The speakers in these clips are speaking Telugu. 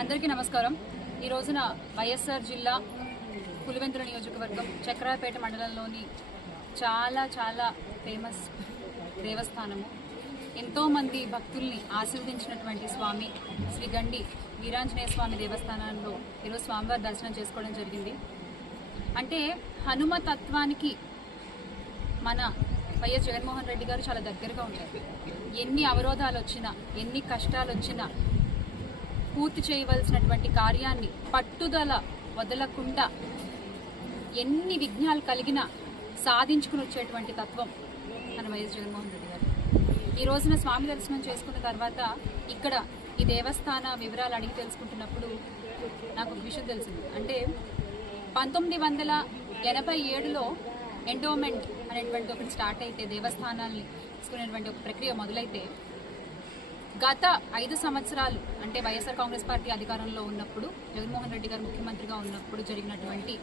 అందరికీ నమస్కారం. ఈ రోజున వైఎస్ఆర్ జిల్లా పులివెందుల నియోజకవర్గం చక్రాపేట మండలంలోని చాలా చాలా ఫేమస్ దేవస్థానము. ఎంతోమంది భక్తుల్ని ఆశీర్వదించినటువంటి స్వామి శ్రీ గండి వీరాంజనేయ స్వామి దేవస్థానంలో ఈరోజు స్వామివారి దర్శనం చేసుకోవడం జరిగింది. అంటే హనుమతత్వానికి మన వైఎస్ జగన్మోహన్ రెడ్డి గారు చాలా దగ్గరగా ఉంటారు. ఎన్ని అవరోధాలు వచ్చినా ఎన్ని కష్టాలు వచ్చినా పూర్తి చేయవలసినటువంటి కార్యాన్ని పట్టుదల వదలకుండా ఎన్ని విఘ్నాలు కలిగినా సాధించుకుని వచ్చేటువంటి తత్వం మన వైఎస్ జగన్మోహన్ రెడ్డి గారు. ఈ రోజున స్వామి దర్శనం చేసుకున్న తర్వాత ఇక్కడ ఈ దేవస్థాన వివరాలు అడిగి తెలుసుకుంటున్నప్పుడు నాకు ఒక విషయం తెలిసింది. అంటే పంతొమ్మిది వందల ఎనభై ఏడులో ఎండోమెంట్ అనేటువంటి ఒకటి స్టార్ట్ అయితే దేవస్థానాల్ని తీసుకునేటువంటి ఒక ప్రక్రియ మొదలైతే గత ఐదు సంవత్సరాలు అంటే వైఎస్ఆర్ కాంగ్రెస్ పార్టీ అధికారంలో ఉన్నప్పుడు జగన్మోహన్ రెడ్డి గారు ముఖ్యమంత్రిగా ఉన్నప్పుడు జరిగినటువంటి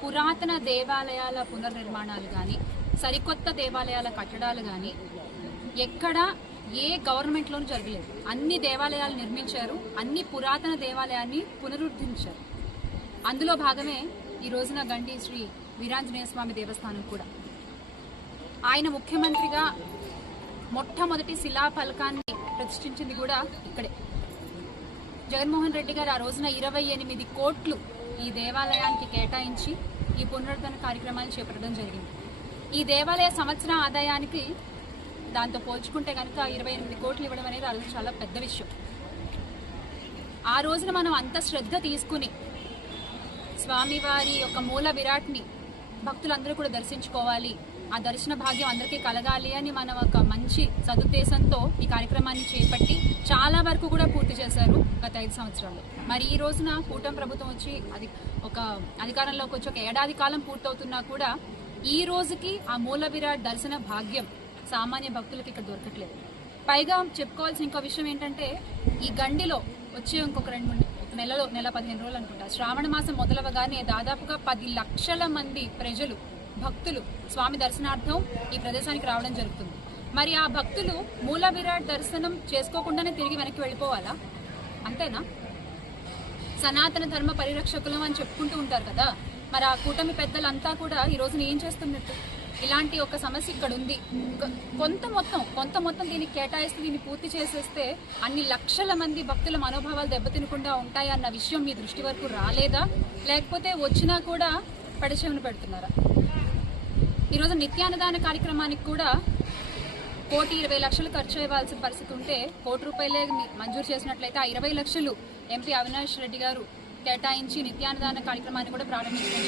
పురాతన దేవాలయాల పునర్నిర్మాణాలు కానీ సరికొత్త దేవాలయాల కట్టడాలు కానీ ఎక్కడ ఏ గవర్నమెంట్లోనూ జరగలేదు. అన్ని దేవాలయాలు నిర్మించారు అన్ని పురాతన దేవాలయాన్ని పునరుద్ధరించారు. అందులో భాగమే ఈ రోజున గండి శ్రీ వీరాంజనేయ స్వామి దేవస్థానం కూడా. ఆయన ముఖ్యమంత్రిగా మొట్టమొదటి శిలా ఫలకాన్ని ప్రతిష్ఠించింది కూడా ఇక్కడే. జగన్మోహన్ రెడ్డి గారు ఆ రోజున ఇరవై ఎనిమిది కోట్లు ఈ దేవాలయానికి కేటాయించి ఈ పునరుద్ధరణ కార్యక్రమాన్ని చేపట్టడం జరిగింది. ఈ దేవాలయ సంవత్సర ఆదాయానికి దాంతో పోల్చుకుంటే కనుక ఇరవై ఎనిమిది కోట్లు ఇవ్వడం అనేది అది చాలా పెద్ద విషయం. ఆ రోజున మనం అంత శ్రద్ధ తీసుకుని స్వామివారి యొక్క మూల విరాట్ని భక్తులందరూ కూడా దర్శించుకోవాలి. ఆ దర్శన భాగ్యం అందరికీ కలగాలి అని మనం ఒక మంచి సదుద్దేశంతో ఈ కార్యక్రమాన్ని చేపట్టి చాలా వరకు కూడా పూర్తి చేశారు గత ఐదు సంవత్సరాలు. మరి ఈ రోజున కూటమి ప్రభుత్వం వచ్చి అది ఒక అధికారంలోకి వచ్చి ఒక ఏడాది కాలం పూర్తవుతున్నా కూడా ఈ రోజుకి ఆ మూల విరాట్ దర్శన భాగ్యం సామాన్య భక్తులకి ఇక్కడ దొరకట్లేదు. పైగా చెప్పుకోవాల్సిన ఇంకో విషయం ఏంటంటే ఈ గండిలో వచ్చే ఇంకొక రెండు మూడు నెలలో నెల పదిహేను రోజులు అనుకుంటా శ్రావణ మాసం మొదలవగానే దాదాపుగా పది లక్షల మంది ప్రజలు భక్తులు స్వామి దర్శనార్థం ఈ ప్రదేశానికి రావడం జరుగుతుంది. మరి ఆ భక్తులు మూల విరాట్ దర్శనం చేసుకోకుండానే తిరిగి వెనక్కి వెళ్ళిపోవాలా? అంతేనా? సనాతన ధర్మ పరిరక్షకులం అని చెప్పుకుంటూ ఉంటారు కదా. మరి ఆ కూటమి పెద్దలంతా కూడా ఈ రోజున ఏం చేస్తున్నట్టు? ఇలాంటి ఒక సమస్య ఇక్కడ ఉంది. కొంత మొత్తం కొంత మొత్తం దీనికి కేటాయిస్తే దీన్ని పూర్తి చేసేస్తే అన్ని లక్షల మంది భక్తుల మనోభావాలు దెబ్బతినకుండా ఉంటాయి అన్న విషయం మీ దృష్టి వరకు రాలేదా? లేకపోతే వచ్చినా కూడా పడిచెవిన పెడుతున్నారా? ఈరోజు నిత్యాన్నదాన కార్యక్రమానికి కూడా కోటి ఇరవై లక్షలు ఖర్చు ఇవ్వాల్సిన పరిస్థితి ఉంటే కోటి రూపాయలే మంజూరు చేసినట్లయితే ఆ ఇరవై లక్షలు ఎంపీ అవినాష్ రెడ్డి గారు కేటాయించి నిత్యాన్నదాన కార్యక్రమాన్ని కూడా ప్రారంభించడం.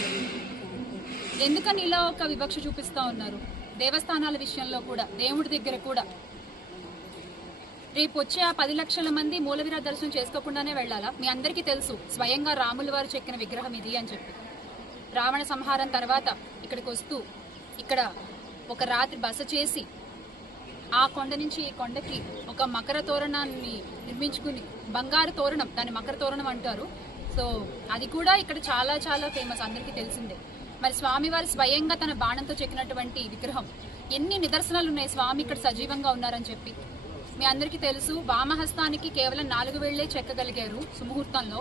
ఎందుకని ఇలా ఒక వివక్ష చూపిస్తా ఉన్నారు? దేవస్థానాల విషయంలో కూడా దేవుడి దగ్గర కూడా. రేపు వచ్చే ఆ పది లక్షల మంది మూలవీర దర్శనం చేసుకోకుండానే వెళ్ళాలా? మీ అందరికీ తెలుసు స్వయంగా రాముల వారు చెక్కిన విగ్రహం ఇది అని చెప్పి. రావణ సంహారం తర్వాత ఇక్కడికి వస్తూ ఇక్కడ ఒక రాత్రి బస చేసి ఆ కొండ నుంచి ఈ కొండకి ఒక మకర తోరణాన్ని నిర్మించుకుని బంగారు తోరణం దాన్ని మకర తోరణం అంటారు. సో అది కూడా ఇక్కడ చాలా చాలా ఫేమస్ అందరికీ తెలిసిందే. మరి స్వామివారు స్వయంగా తన బాణంతో చెక్కినటువంటి విగ్రహం ఎన్ని నిదర్శనాలు ఉన్నాయి? స్వామి ఇక్కడ సజీవంగా ఉన్నారని చెప్పి. మీ అందరికీ తెలుసు వామహస్తానికి కేవలం నాలుగు వేళ్ళే చెక్కగలిగారు సుముహూర్తంలో.